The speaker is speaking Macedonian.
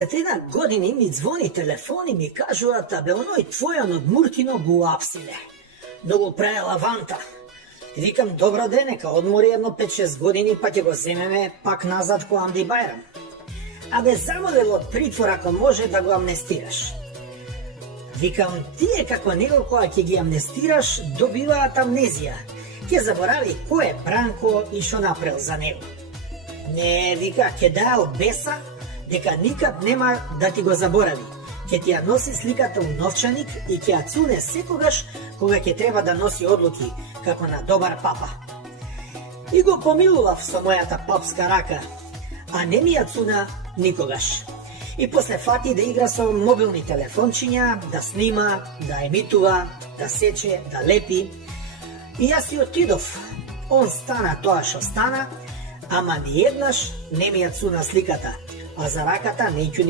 Една години ми звони телефон и ми кажуваат, абе оној твојан од Муртино го апсиле. Многу праe лаванта. Викам, добро ден, нека одмори едно 5-6 години, па ќе го земеме пак назад ко Амди Бајрам. Абе замолел од притвор ако може да го амнестираш. Викам, тие како него кога ќе ги амнестираш, добиваат амнезија. Ќе заборави кој е Бранко и што направил за него. Не, вика, ќе даа од беса, дека никад нема да ти го заборави. Ќе ти ја носи сликата у новчаник и ќе ја цуне секогаш кога ќе треба да носи одлуки, како на добар папа. И го помилував со мојата папска рака, а не ми ја цуна никогаш. И после фати да игра со мобилни телефончиња, да снима, да емитува, да сече, да лепи. И јас си отидов. Он стана тоа што стана, ама ни еднаш не ми ја цуна сликата, а за раката не